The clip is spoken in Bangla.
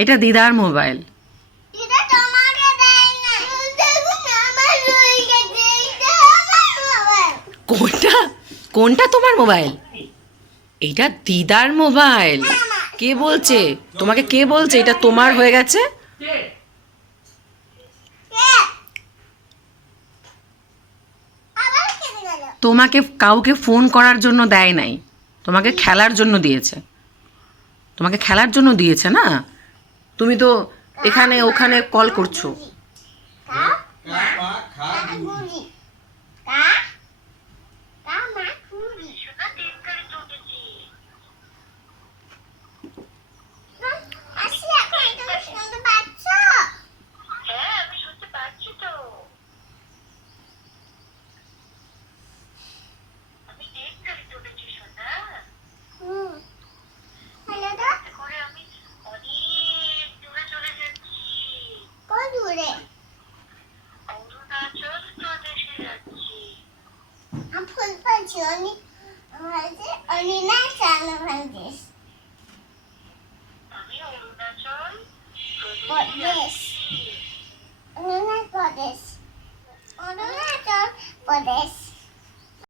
এটা দিদার মোবাইল। কোনটা কোনটা তোমার মোবাইল? এটা দিদার মোবাইল। কে বলছে তোমাকে? কে বলছে এটা তোমার হয়ে গেছে? তোমাকে কাউকে ফোন করার জন্য দেয় নাই, তোমাকে খেলার জন্য দিয়েছে। তোমাকে খেলার জন্য দিয়েছে না? তুমি তো এখানে ওখানে কল করছো। Only next time, I'm this.